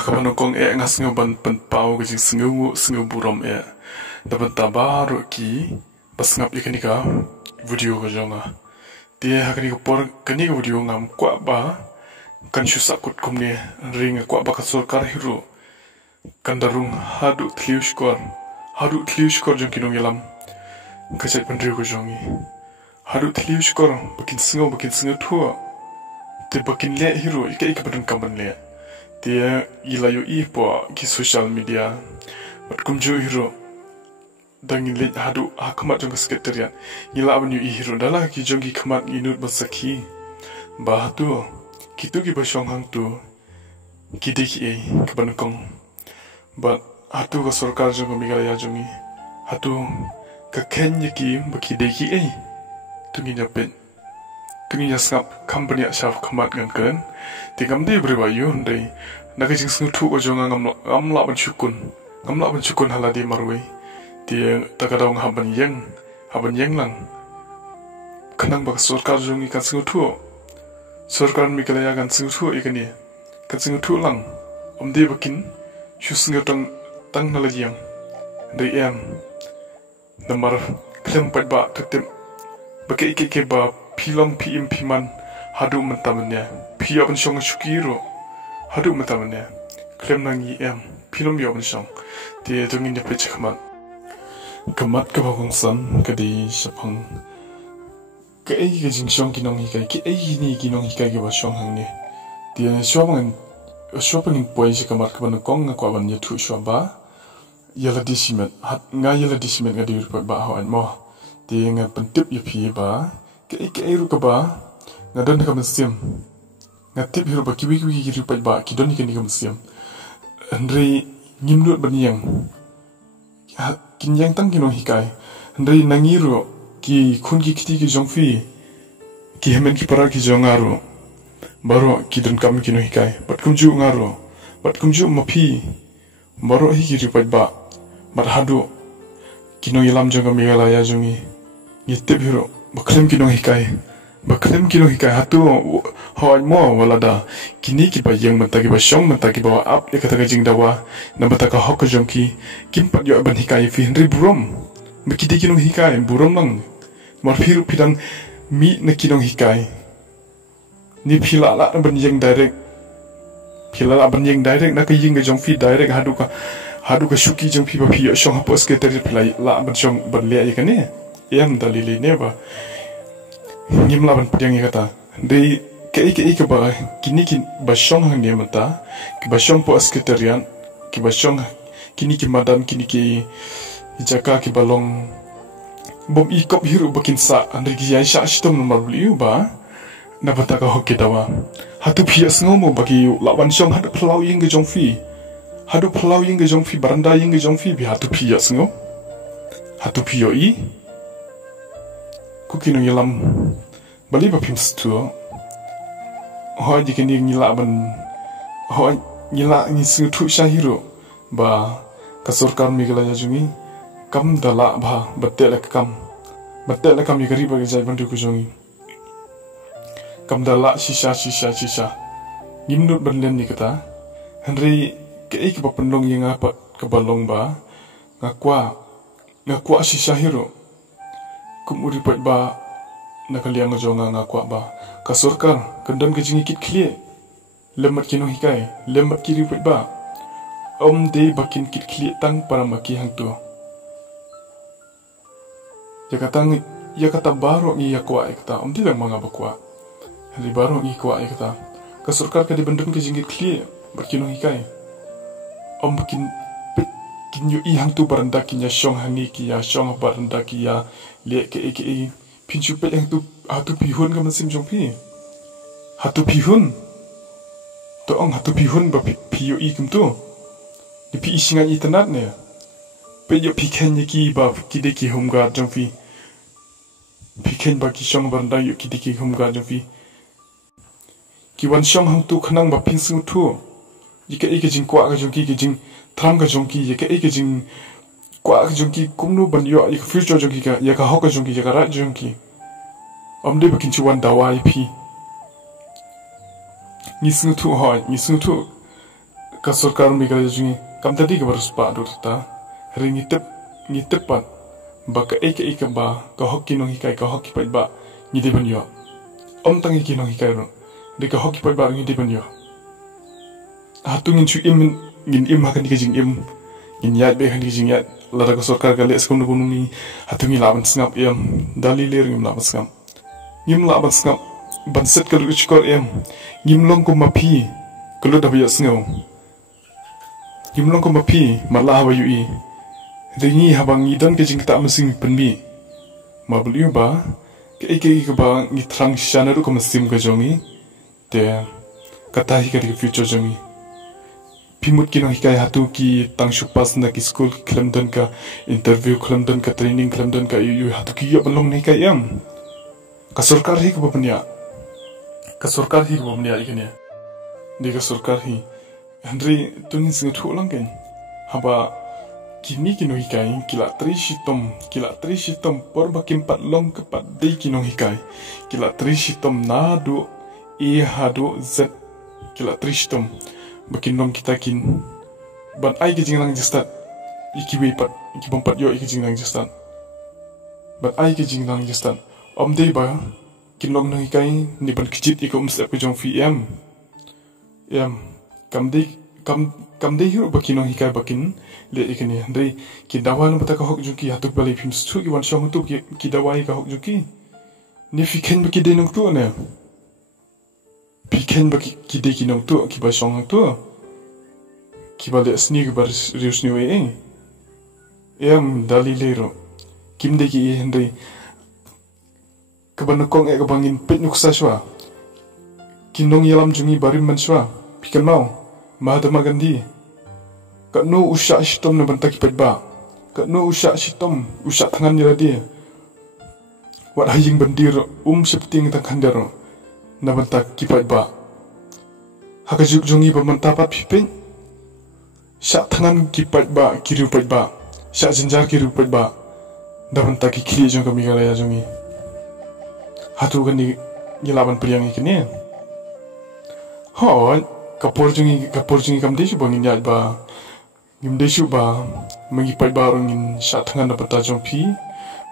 kapan kong ngas ngaban penpau ke jing sengu buram dapat tabaru ki pas ngap ikan ika video ke jonga dia hakani ko por kani ke video ngam kwa ba kan shusakut kumne ring kwa ba ka sorkar hiru kan darung hadu tliu shkor jong kinong ialam kacai bynriew ke jongi hadu tliu shkor bakin sengu tua te bakin le hiru ika badun kaban le dia ilayu po ki social media bat kumju hiro dangin le hadu hakmat jong sekretariat ila abnu hiro dala ki jong ki khamat inut basaki bahatu kitu ki basong hang tu kidiki kaban kong bat hatu ka sorkar jong migalaya jongi hatu ka kenya ki bakideki tungi nyapet tungi nyasngap company shaf khamat ngan tingam de bribayu ndai naga jing snu thu ojonga ngamla ban chukun haladi marwei dia takadong haban yeng lang kanang bak sorkar jongi kan snu thu sorkar mikalaya kan snu thu ikani kan snu thu lang omde bakin shusnga tang nalajang ndai namar klem paitbah tutim bakai ke ba pilong piman hadu mentamanya pia pensyong syukiro hadu mentamanya klem nangi pilom yo pensyong dia tungin dia pecah kemat ke bagongsan ke di sepang ke ke jingsyong kinong hikai ke ni kinong hikai ke basyong hangni dia syopangin poin si kemat ke banukong ngakwa ban yatu syaba yala disimet hat yala disimet ngadi rupa ba hawan mo dia ngat pentip yapi ba ke ru ke ba ngadan ka mesiam ngatip hiru ba kiwi hiru paidbah kidon ikan ka mesiam Hynrei ngimdut banyang kinyang tang kinong hikai Hynrei nangiru ki khun ki kiti ki jongfi ki hemen ki para ki jongaru baro kidon kam kinong hikai bat kumju ngaru bat kumju mapi baro hi hiru paidbah bat hadu kinong ialam jonga migalaya jongi ngitip hiru baklem kinong hikai hatu hawan mo walada kini ki ba yang mnta ki ba shong mnta ki ba ap ya kata jing dawa nambata ka hok jong ki kimpat yo ban hikai fi Hynrei burom mekiti kinong hikai burom lang mar phiru pidang mi na kinong hikai ni phila la ban yang direct na ka ying ga jong fi direct hadu ka shuki jong fi ba phi yo shong hapos ke ter philai la ban shong ban le ya kane dalili ne ba ngimla ban pediang kata dei ke ba kini basyong hang dia mata ki basyong po sekretariat ki basyong kini ki madan kini ki jaka ki balong bom ikop hiru bakin sa andri ki ya sha shitom nomor beliu ba na bata ka hoki dawa hatu pias ngomo bagi lawan syong hadu plau ying ge jongfi baranda ying ge jongfi bi hatu pias ngo hatu pio kukino ialam bali ba pimstu ho ji kini ngila ngi sutu shahiru ba kasorkar migalaya jungi kam dala ba batela kam yagari ba jai bandu ku jungi kam dala shisha ngimnut banlen ni kata Hynrei ke ba pendong yang apa ke balong ba ngakwa shisha hiru kumuri paidbah nakaliang jonga ngakwa ba kasorkar kendan ke jingikit klie lemat kinong hikai lemat kiri paidbah de bakin kit klie tang para maki hang tu ya kata baro ngi yakwa ekta di lang manga bakwa Hynrei baro ngi kwa ekta kasorkar ka di bendun ke jingikit klie berkinong hikai bakin kinyo hang tu baranda kinya shong hangi kiya shong baranda kiya le ke pinchu pe yang tu hatu pihun ka masim jong pi hatu pihun to ong hatu pihun ba piyo kum tu di pi isingan itanat ne pe yo piken ki ba kideki homga jong pi piken ba ki shong baranda yo kideki homga jong pi ki wan shong hang tu khanang ba pinsung tu jika jing kwa ga jong ki jing tham ga jong ki jika jing kwa jong ki kumnu ban yo ik future jong ki ka ya ka hok jong ki ya ka ra jong ki amde bakin chi wan dawa ip ni snu tu ka sorkar mi kala jungi kam tadi ka barus pa dur ta ri ngitep pat ba ka eka ba ka hokki nong hikai ka hokki paitbah ngide banyo om tang iki nong hikai ro de ka hokki paitbah ngide banyo hatungin chu ngin im hakan ka jing im ngin yat be kan jing yat lara ka sorkar ka le skum nu ni hatungi laban sngap dali ler ngim laban sngap ngim laban sngap ban set ka lu shkor ngim long ko mapi kalau dah banyak sengau ngimlong ko mapi malah ba yui ringi habang idan ke jing tak mesin penbi mablu ba ke ba ngi trang shana ru ko mesim ka jongi te kata hi ka di future jongi pimut ki no hikai hatu ki tang shupas na ki school klamdan ka interview klamdan ka training klamdan ka yu hatu ki yo balong ni kai ka sorkar hi ko bapnya ikanya Dika sorkar hi Hynrei tungin singa thu langken haba kini kino hikai kila tri shitom por bakim pat long ke pat dei kino hikai kila tri shitom na do e hado z kila tri shitom bakin long kita kin ban ai ke JingNang Jingstad iki we pat iki bom pat yo iki JingNang Jingstad ban ai ke JingNang Jingstad om dei ba kin long no hikai ni ban kijit iko umsap ke jong fi kam dei hiru bakin nong hikai bakin le ikani Hynrei ki dawa no bataka hok junki hatuk bali phim stu ki wan shong tu ki dawa ka hok junki ni fiken baki de nong tu ne fiken baki ki de ki nong tu ki ba shong tu ki ba le sni ki bar rius ni we dali lero kim de ki Hynrei ka ban kong ka bangin pet nuksa shwa kinong ialam jungi barim mnshwa pikan mau Mahatma Gandhi ka no usha shitom na bantaki paidbah ka no usha shitom usha thngan ni radi wat haying bandir shipting tang khandaro na bantaki paidbah hakajuk jungi ba mnta pat phipin sha thngan ki paidbah kiru paidbah sha jinjar kiru paidbah da bantaki khili jong ka migalaya jungi hatu gani gilaban priyang ikne Hoi, kapur jungi kam desu bangin yat ba, ngim desu ba, mengi paidbah ngin sha thngan na bata jong pi,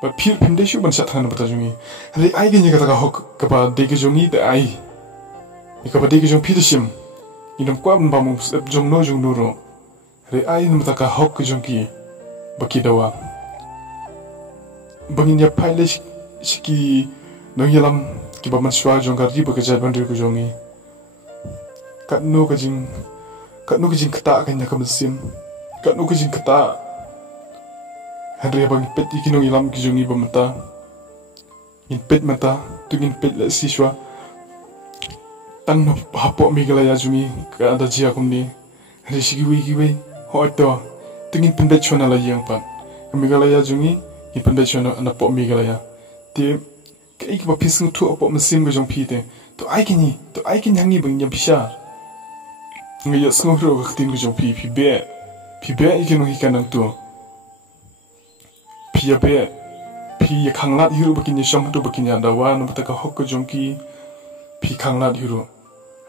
ba phir phim desu ban sha thngan na bata jungi. Hali ai ge kata ka hok ka ba de ge jongi de ai. Ni ka ba de ge jong pi de sim. Inam kwa ban ba mu jong no ro. Hali ai nam ta ka hok ke jong ki baki dawa. Bangin ya paile shiki nong ialam ki ba mnshwa jong ka ri ba ka jat ban ri ko jongi. Kat no ka jing kata kan yakam sim kat no ka jing kata Hynrei bang pet ikinong ilam ki jungi bamata in pet mata tungin pet la siswa tang no hapo migalaya jungi ka ada jia kumne Hynrei sigiwe ho to tungin pendet chona la yang pan migalaya jungi in pendet chona na po migalaya te kai ki ba pisung tu apo mesim ga jong pi te to ai kini hangi bang nyam pisha ngayo sngro ka tin ko jong pi be ikino hikan nang tu pi khanglat hiru bakin shong tu bakin ya dawa no bataka hok ko jong ki pi khanglat hiru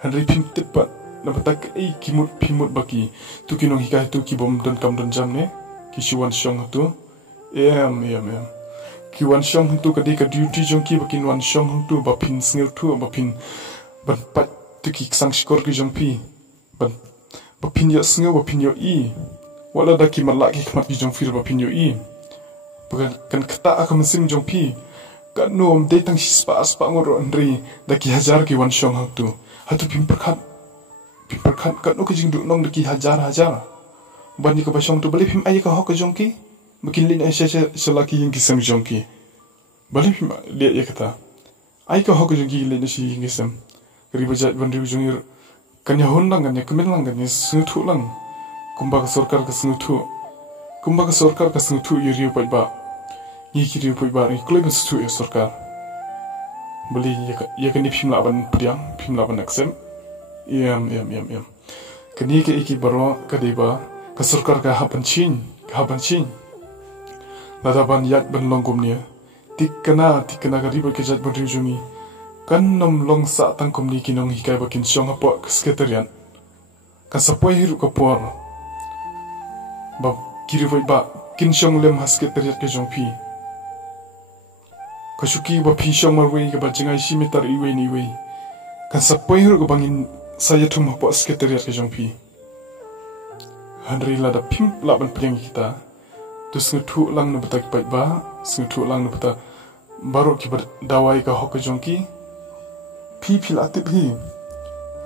Hynrei phim tepat no bataka kimut baki tu kino hikai tu ki bom don kam don jam ne ki shuan shong tu ki wan shong tu ka de ka duty jong ki bakin wan shong tu ba phin snil tu ba phin ban pat tu ki sang shkor ki jong pi bapin ya snga bapin yo I wala da ki malak ki khmat ki jong fir bapin yo I kan kata ka mesim jong pi kan nom de tang spa ngor Hynrei da ki hajar ki wan shong hatu pim perkhat kan no ki jing du nong da ki hajar ban ni ka ba shong tu bali pim ai ka hok jong ki makin lin ai selaki yang ki sam jong ki bali pim le ya kata ai ka hok jong ki le na si ngi sam riba jat ban ri jong kanya honlang kanya kemenlang kanya sengutu lang kumba ka sorkar ka sengutu yuriu paidbah ni kiriu paidbah ni kloi ban sengutu ya sorkar beli ya kan phim laban aksem yam kani ke iki baro ka deba ka sorkar ka hapan chin lada ban yat ban longkom nia tikana ka riba ke jat ban riujungi kan nom long sa tang kom ni kinong hikai bakin shong apo sekretariat kan sapoi hiru kapor ba kiri paidbah kin shong lem haske teriat ke jong phi kasuki ba phi shong marwei ke ba jingai shimitar iwe ni we kan sapoi hiru bangin saya thum hapo haske teriat ke jong phi Hynrei la da phim la ban plyang kita tu sng thu lang na batak paidbah sng thu lang na bata baro ki bar dawai ka hok jong ki phi phil atip hi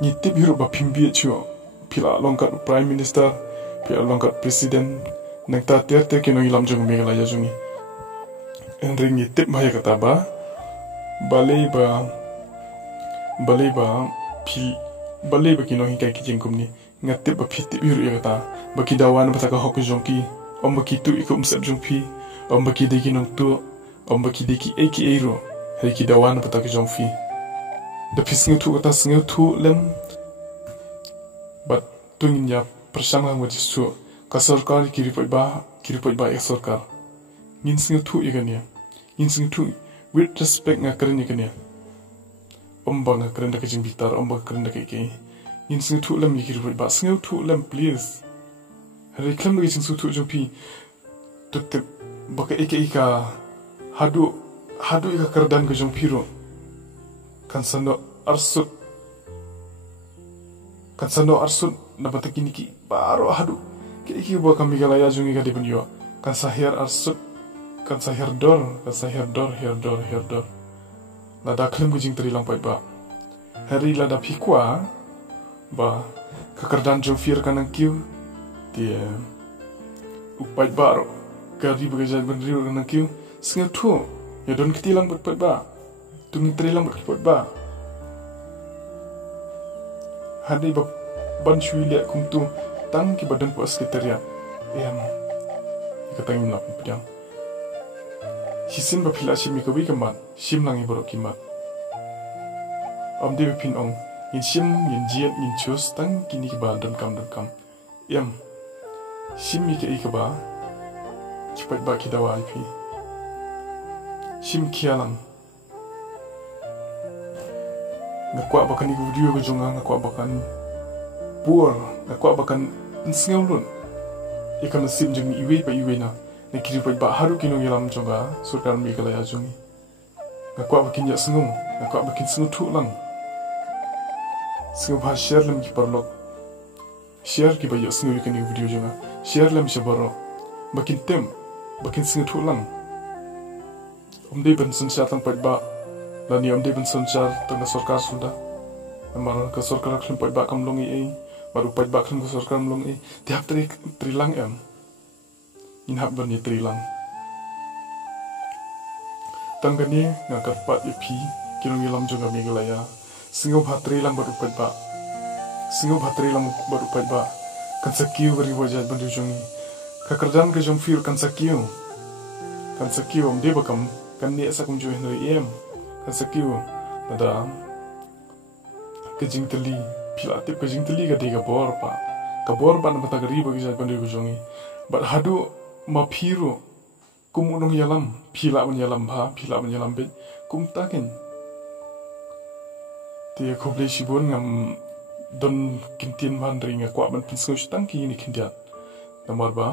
ni tip hiru ba phim bi chu phila longkat prime minister phila longkat president nangta ter ke no ilam jong megalaya jongi Hynrei ni tip maya kata ba balei ba phil balei ba kino hikai ki jingkumni ngatip ba phitip hiru ya kata baki dawan bata ka hok jong ki baki tu ikum sap jong phi baki de ki nong tu baki de ki eki eiro hari ki dawan bata ka jong phi da pisngu tu kata sngu tu lem bat tungin ya persang lang wajis tu ka sorkar kiri paidbah ek sorkar ngin sngu tu igania ngin sngu tu with respect ngakren igania nga kren da ka jing bitar kren da ka ke ngin sngu tu lem kiri paidbah sngu tu lem please hari klem da jing su tu jong phi tutte baka eke ika hadu ika kardan ka jong phiro kan sando arsut na batakini ki baro hadu ke iki bo kami galaya jungi ga dibun yo kan sahir arsut kan sahir dor her dor la da klem gujing tri lang paidbah hari la da phikwa ba kakardan jong fir kanang kiu dia paidbah ro gari bagajan bynriew kanang kiu singa thu ya don kitilang bat paidbah tungi tri lang bat paidbah Hadi ban chui le kum tu tang ki badan po sekretariat ikatang imla pidang hisin ba phila shimi ko wi kamat shim langi borok kimat amde pin ong in shim in jiet in chus tang kini ki ba dan kam shimi ke ikaba chipat ba ki dawa ipi shim kialam ngakwa bakan ni video ko jonga ngakwa bakan buor ngakwa bakan nsngaulun ikan sim jeng iwe na nekiri paidbah haru kino ialam jonga sorkar megalaya jongi ngakwa bakin ya sngu ngakwa bakin sngu thu lang sngu ba share lam ki parlok share ki ba ya sngu ikan ni video jonga share lam shabaro bakin sngu thu lang omde ban sun shatang paidbah lani amde ban sonchar tanga sorkar sunda amar ka sorkar khun paidbah kam longi ei baru paidbah khun ka sorkar mlong ei tiap trilang em in hab ban ni trilang tangani ngakat pat ipi kirong ilam jonga megalaya singo bhatri lang baru paidbah kan sakiu gari wajat ban jongi ka kerjaan ke jong fir kan sakiu amde bakam kan ne sakum jo Hynrei kasakiu nada kejing teli pilatip kejing teli ga dega bor pa na bata gari bagi jai pandai jongi bat hadu ma phiru kumunong ialam phila ban ialam be kum takin te khoble shibon ngam don kintin man ringa kwa ban pinsko stang ki ni kindia namar ba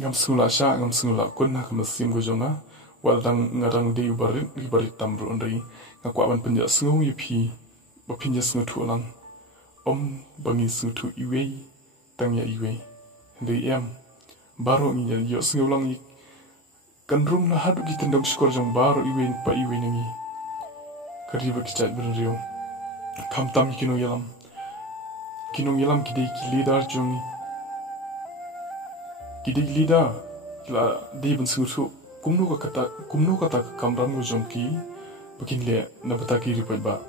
ngam sula sha ngam sula kun na kam sim go jonga waldang ngadang de barit tamru onri ngakwa ban penja sngu yipi ba pinja sngu thu lang bangi sngu thu iwe tangya iwe Hynrei baro ngi yo sngu lang i kan rum na hadu ki tyndong shkor jong baro iwe nangi kariba ki chat bynriew kam tam kino ialam ki de ki leader jong ki de leader la de ban sngu thu kumnu kata kamram go jongki bakin le na bataki ri paidbah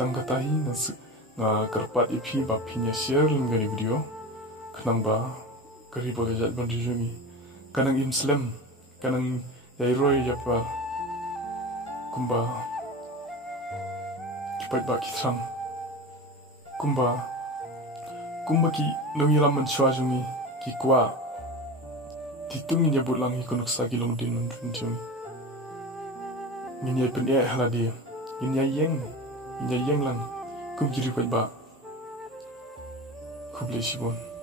tangkata hi na karpat ipi ba phinya share ngani video khnang ba kari bo jat ban rijumi kanang imslam kanang yairoi yapar kumba paidbah kitram kumba ki nongilam mnshwa jungi ki kwa titungin ya bulang hi nuksa ki long din jungi ngin ya pen e haladi ngin ya Ieng lang kum kiri paidbah Kubli Shibun.